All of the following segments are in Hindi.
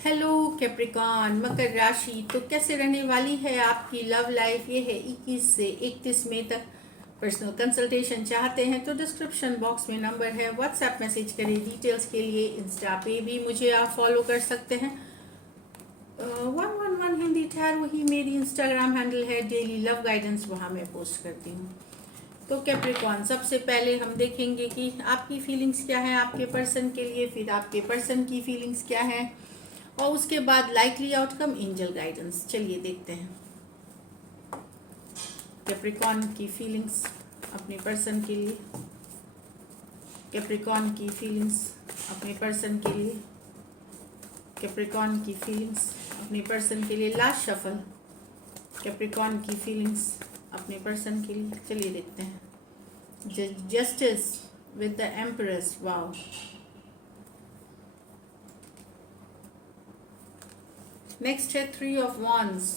हेलो कैप्रिकॉन मकर राशि। तो कैसे रहने वाली है आपकी लव लाइफ? ये है 21 से 31 मई तक। पर्सनल कंसल्टेशन चाहते हैं तो डिस्क्रिप्शन बॉक्स में नंबर है, व्हाट्सएप मैसेज करें डिटेल्स के लिए। इंस्टा पे भी मुझे आप फॉलो कर सकते हैं। 111 हिंदी टैरो ही मेरी इंस्टाग्राम हैंडल है। डेली लव गाइडेंस वहाँ मैं पोस्ट करती हूँ। तो कैप्रिकॉन, सबसे पहले हम देखेंगे कि आपकी फीलिंग्स क्या है आपके पर्सन के लिए, फिर आपके पर्सन की फीलिंग्स क्या है, और उसके बाद लाइकली आउटकम, एंजल गाइडेंस। चलिए देखते हैं कैप्रिकॉन की फीलिंग्स अपने पर्सन के लिए। कैप्रिकॉन की फीलिंग्स अपने पर्सन के लिए। कैप्रिकॉन की फीलिंग्स अपने पर्सन के लिए। लास्ट शफल कैप्रिकॉन की फीलिंग्स अपने पर्सन के लिए। चलिए देखते हैं। Justice with the empress. Wow. Next है 3 of wands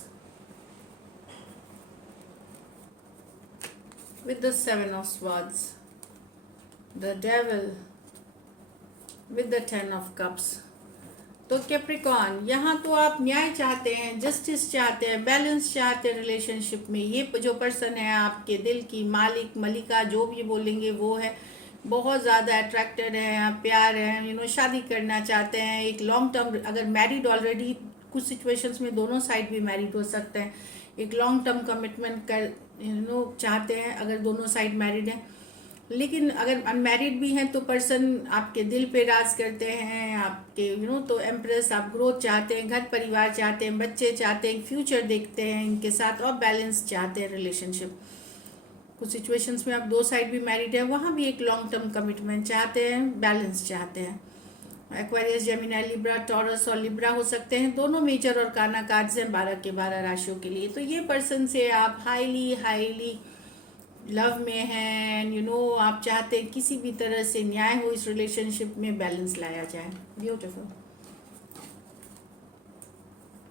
with the 7 of swords, the devil with the 10 of cups। तो कैप्रिकॉन, यहाँ तो आप न्याय चाहते हैं, जस्टिस चाहते हैं, बैलेंस चाहते हैं रिलेशनशिप में। ये जो पर्सन है आपके दिल की मालिक मलिका जो भी बोलेंगे वो है, बहुत ज़्यादा अट्रैक्टेड है, आप प्यार है, शादी करना चाहते हैं। एक लॉन्ग टर्म, अगर मैरिड ऑलरेडी, कुछ सिचुएशंस में दोनों साइड भी मैरिड हो सकते हैं। एक लॉन्ग टर्म कमिटमेंट कर चाहते हैं अगर दोनों साइड मैरिड हैं। लेकिन अगर अनमैरिड भी हैं तो पर्सन आपके दिल पे राज करते हैं आपके, तो एम्प्रेस, आप ग्रोथ चाहते हैं, घर परिवार चाहते हैं, बच्चे चाहते हैं, फ्यूचर देखते हैं इनके साथ, और बैलेंस चाहते हैं रिलेशनशिप। कुछ सिचुएशंस में आप दो साइड भी मैरिड है, वहाँ भी एक लॉन्ग टर्म कमिटमेंट चाहते हैं, बैलेंस चाहते हैं। एक्वेरियस, जेमिनी, लिब्रा, टॉरस और लिब्रा हो सकते हैं। दोनों मेजर और काना कार्ड्स हैं 12 के 12 राशियों के लिए। तो ये पर्सन से आप हाईली हाईली लव में हैं, आप चाहते हैं किसी भी तरह से न्याय हो इस रिलेशनशिप में, बैलेंस लाया जाए। ब्यूटीफुल।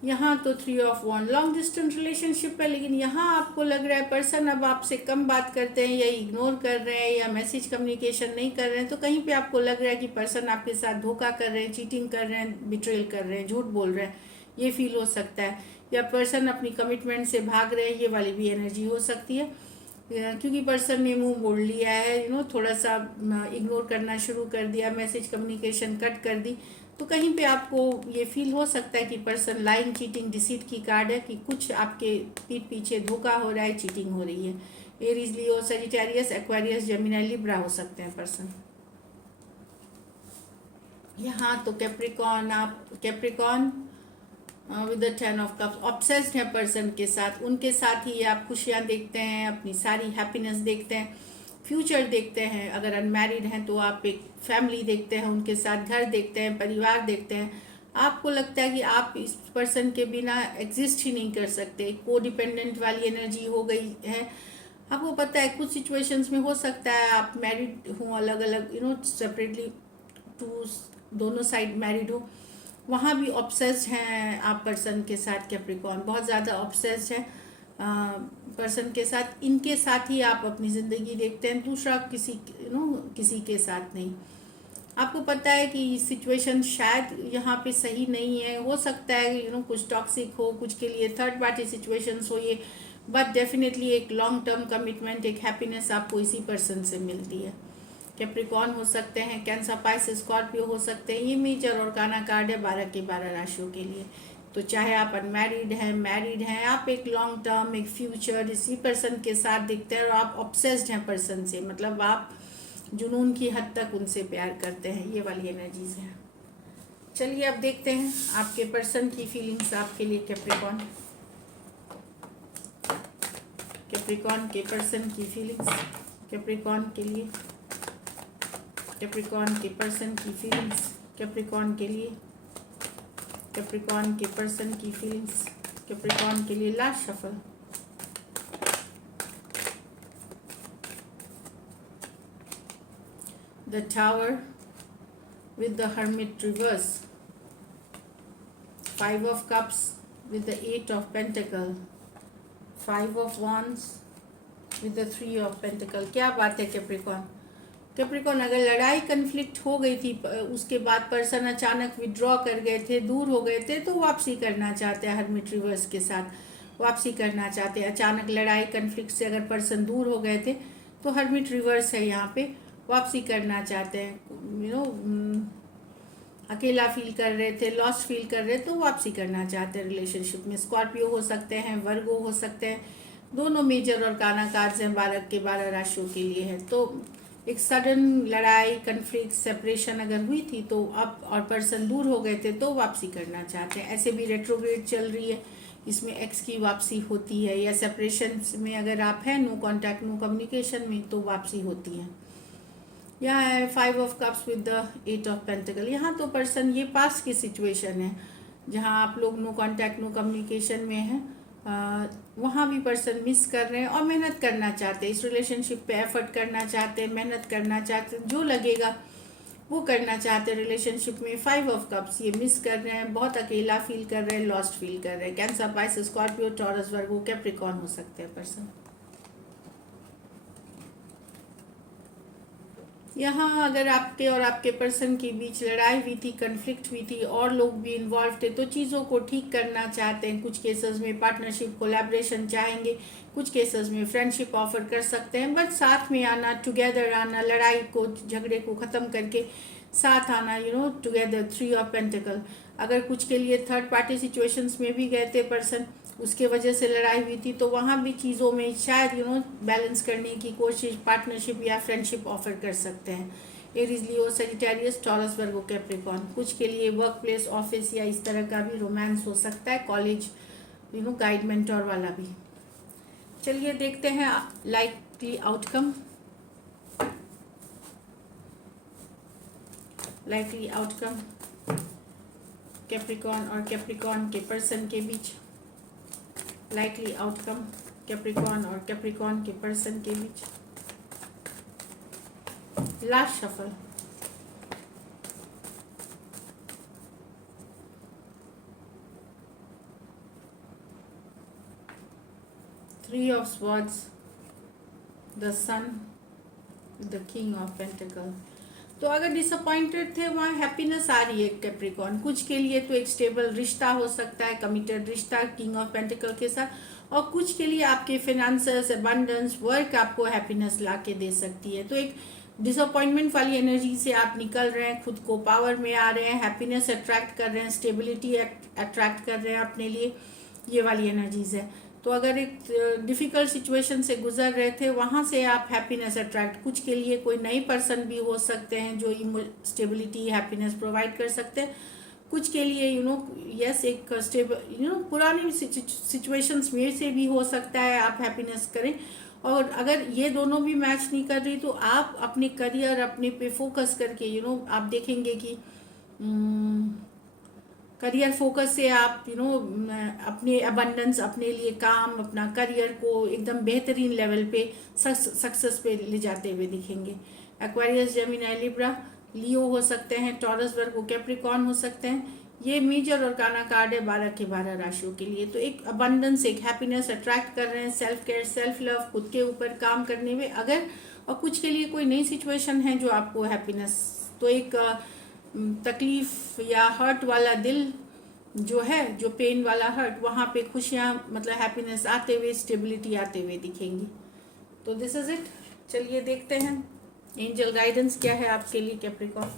यहाँ तो 3 of wands long distance relationship है, लेकिन यहाँ आपको लग रहा है पर्सन अब आपसे कम बात करते हैं, या इग्नोर कर रहे हैं, या मैसेज कम्युनिकेशन नहीं कर रहे हैं। तो कहीं पे आपको लग रहा है कि पर्सन आपके साथ धोखा कर रहे हैं, चीटिंग कर रहे हैं, बिट्रेल कर रहे हैं, झूठ बोल रहे हैं, ये फील हो सकता है। या पर्सन अपनी कमिटमेंट से भाग रहे हैं, ये वाली भी एनर्जी हो सकती है। क्योंकि पर्सन ने मुंह मोड़ लिया है, थोड़ा सा इग्नोर करना शुरू कर दिया, मैसेज कम्युनिकेशन कट कर दी। तो कहीं पे आपको ये फील हो सकता है कि पर्सन लाइंग, चीटिंग, डिसीट की कार्ड है, कि कुछ आपके पीठ पीछे धोखा हो रहा है, चीटिंग हो रही है। एरीज, लियो, सजिटेरियस, एक्वेरियस, जेमिनी, लिब्रा हो सकते हैं पर्सन। यहाँ तो कैप्रिकॉन, आप Capricorn with the 10 of cups, obsessed है पर्सन के साथ। उनके साथ ही आप खुशियाँ देखते हैं, अपनी सारी हैप्पीनेस देखते हैं, फ्यूचर देखते हैं। अगर अनमैरिड हैं तो आप एक फैमिली देखते हैं उनके साथ, घर देखते हैं, परिवार देखते हैं। आपको लगता है कि आप इस पर्सन के बिना एग्जिस्ट ही नहीं कर सकते। को डिपेंडेंट वाली एनर्जी हो गई है। आपको पता है कुछ सिचुएशंस में हो सकता है आप मैरिड हों, अलग अलग सेपरेटली, टू दोनों साइड मैरिड हो, वहाँ भी ऑब्सेस्ड हैं आप पर्सन के साथ। कैप्रिकॉन बहुत ज़्यादा ऑब्सेस्ड है पर्सन के साथ। इनके साथ ही आप अपनी ज़िंदगी देखते हैं, दूसरा किसी के साथ नहीं। आपको पता है कि सिचुएशन शायद यहाँ पे सही नहीं है, हो सकता है कुछ टॉक्सिक हो, कुछ के लिए थर्ड पार्टी सिचुएशंस हो ये, बट डेफिनेटली एक लॉन्ग टर्म कमिटमेंट, एक हैप्पीनेस आपको इसी पर्सन से मिलती है। कैप्रिकॉन हो सकते हैं, कैंसर, पाइसेस, स्कॉर्पियो हो सकते हैं। ये मेजर और काना कार्ड है 12 के 12 राशियों के लिए। तो चाहे आप अनमैरिड हैं, मैरिड हैं, आप एक लॉन्ग टर्म, एक फ्यूचर इसी पर्सन के साथ दिखते हैं, और आप ऑब्सेस्ड हैं पर्सन से, मतलब आप जुनून की हद तक उनसे प्यार करते हैं। ये वाली एनर्जीज हैं। चलिए अब देखते हैं आपके पर्सन की फीलिंग्स आपके लिए। कैप्रिकॉन, कैप्रिकॉन के पर्सन की फीलिंग्स कैप्रिकॉन के लिए। कैप्रिकॉन के पर्सन की फीलिंग्स कैप्रिकॉन के लिए। कैप्रिकॉन के पर्सन की फीलिंग्स कैप्रिकॉन के लिए। Last shuffle. The tower with the hermit reverse, 5 of cups with the 8 of pentacle, 5 of wands with the 3 of pentacle। क्या बात है कैप्रिकॉन, कैप्रिकॉर्न, अगर लड़ाई कन्फ्लिक्ट हो गई थी, उसके बाद पर्सन अचानक विड्रॉ कर गए थे, दूर हो गए थे, तो वापसी करना चाहते हैं हर्मिट रिवर्स के साथ, वापसी करना चाहते हैं। अचानक लड़ाई कन्फ्लिक्ट से अगर पर्सन दूर हो गए थे तो हर्मिट रिवर्स है यहाँ पे, वापसी करना चाहते हैं। अकेला फील कर रहे थे, लॉस्ट फील कर रहे, तो वापसी करना चाहते हैं रिलेशनशिप में। स्कॉर्पियो हो सकते हैं, वर्गो हो सकते हैं, दोनों मेजर और काना कार्ड्स हैं 12 के 12 राशियों के लिए है। तो एक सडन लड़ाई, कन्फ्लिक्ट, सेपरेशन अगर हुई थी तो अब और पर्सन दूर हो गए थे तो वापसी करना चाहते हैं। ऐसे भी रेट्रोग्रेड चल रही है, इसमें एक्स की वापसी होती है, या सेपरेशन में अगर आप हैं, नो कांटेक्ट नो कम्युनिकेशन में, तो वापसी होती है। यहाँ है 5 of cups with the 8 of pentacle. यहाँ तो पर्सन, ये पास की सिचुएशन है जहाँ आप लोग नो कांटेक्ट नो कम्युनिकेशन में हैं, वहाँ भी पर्सन मिस कर रहे हैं और मेहनत करना चाहते हैं, इस रिलेशनशिप पे एफर्ट करना चाहते हैं, मेहनत करना चाहते हैं, जो लगेगा वो करना चाहते हैं रिलेशनशिप में। 5 ऑफ कप्स ये मिस कर रहे हैं, बहुत अकेला फील कर रहे हैं, लॉस्ट फील कर रहे हैं। कैंसर, पाइसेस, स्कॉर्पियो, टॉरस, वर्गो, कैप्रिकॉर्न हो सकते हैं पर्सन। यहाँ अगर आपके और आपके पर्सन के बीच लड़ाई हुई थी, कन्फ्लिक्ट हुई थी और लोग भी इन्वॉल्व थे, तो चीज़ों को ठीक करना चाहते हैं। कुछ केसेस में पार्टनरशिप, कोलैबोरेशन चाहेंगे, कुछ केसेस में फ्रेंडशिप ऑफर कर सकते हैं, बट साथ में आना, टुगेदर आना, लड़ाई को, झगड़े को ख़त्म करके साथ आना, टुगेदर। 3 ऑफ पेंटिकल, अगर कुछ के लिए थर्ड पार्टी सिचुएशंस में भी गए थे पर्सन, उसके वजह से लड़ाई हुई थी, तो वहाँ भी चीज़ों में शायद बैलेंस करने की कोशिश, पार्टनरशिप या फ्रेंडशिप ऑफर कर सकते हैं। एरीज, लियो, सजिटेरियस, टॉरस, वर्गो, कैप्रिकॉर्न। कुछ के लिए वर्क प्लेस, ऑफिस या इस तरह का भी रोमांस हो सकता है, कॉलेज, गाइड मेंटोर वाला भी। चलिए देखते हैं likely outcome. Likely outcome Capricorn और कैप्रिकॉर्न के पर्सन के बीच। लाइकली आउटकम कैप्रिकॉर्न और कैप्रिकॉर्न के पर्सन के बीच। Last shuffle. Three of swords, the sun, the king of pentacle. तो अगर डिसअपॉइंटेड थे, वहाँ हैप्पीनेस आ रही है कैप्रिकॉर्न। कुछ के लिए तो एक स्टेबल रिश्ता हो सकता है, कमिटेड रिश्ता किंग ऑफ पेंटिकल के साथ, और कुछ के लिए आपके फिनेंसेस, अबंडेंस, वर्क आपको हैप्पीनेस ला के दे सकती है। तो एक डिसअपॉइंटमेंट वाली एनर्जी से आप निकल रहे हैं, खुद को पावर में आ रहे हैं, हैप्पीनेस अट्रैक्ट कर रहे हैं, स्टेबिलिटी अट्रैक्ट कर रहे हैं अपने लिए, ये वाली एनर्जीज है। तो अगर एक डिफ़िकल्ट सिचुएशन से गुजर रहे थे, वहाँ से आप हैप्पीनेस अट्रैक्ट, कुछ के लिए कोई नई पर्सन भी हो सकते हैं जो स्टेबिलिटी, हैप्पीनेस प्रोवाइड कर सकते हैं। कुछ के लिए यस एक स्टेबल पुरानी सिचुएशंस में से भी हो सकता है आप हैप्पीनेस करें। और अगर ये दोनों भी मैच नहीं कर रही, तो आप अपने करियर, अपने पे फोकस करके आप देखेंगे कि करियर फोकस से आप अपने अबंडेंस, अपने लिए काम, अपना करियर को एकदम बेहतरीन लेवल पे सक्सेस पे ले जाते हुए दिखेंगे। एक्वेरियस, जेमिनी, लिब्रा, लियो हो सकते हैं, टॉरस, वर्गो, कैप्रिकॉर्न हो सकते हैं। ये मेजर और काना कार्ड है 12 के 12 राशियों के लिए। तो एक अबंडेंस, एक हैप्पीनेस अट्रैक्ट कर रहे हैं, सेल्फ केयर, सेल्फ लव, खुद के ऊपर काम करने में अगर, और कुछ के लिए कोई नई सिचुएशन है जो आपको हैप्पीनेस, तो एक तकलीफ या हर्ट वाला दिल जो है, जो पेन वाला हर्ट, वहाँ पे खुशियाँ, मतलब हैप्पीनेस आते हुए, स्टेबिलिटी आते हुए दिखेंगी। तो दिस इज इट। चलिए देखते हैं एंजल गाइडेंस क्या है आपके लिए Capricorn.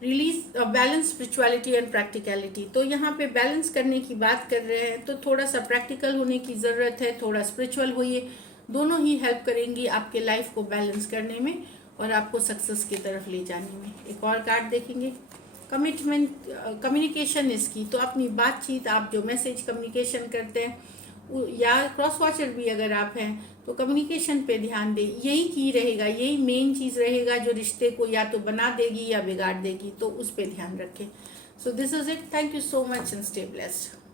Release balance, spirituality and practicality. तो यहाँ पे बैलेंस करने की बात कर रहे हैं, तो थोड़ा सा प्रैक्टिकल होने की ज़रूरत है, थोड़ा स्पिरिचुअल होइए, दोनों ही हेल्प करेंगी आपके लाइफ को बैलेंस करने में और आपको सक्सेस की तरफ ले जाने में। एक और कार्ड देखेंगे, कमिटमेंट, कम्युनिकेशन इसकी। तो अपनी बातचीत, आप जो मैसेज कम्युनिकेशन करते हैं, या क्रॉस वॉचर भी अगर आप हैं, तो कम्युनिकेशन पे ध्यान दें। यही की रहेगा, यही मेन चीज़ रहेगा जो रिश्ते को या तो बना देगी या बिगाड़ देगी, तो उस पर ध्यान रखें। So this is it. Thank you so much and stay blessed.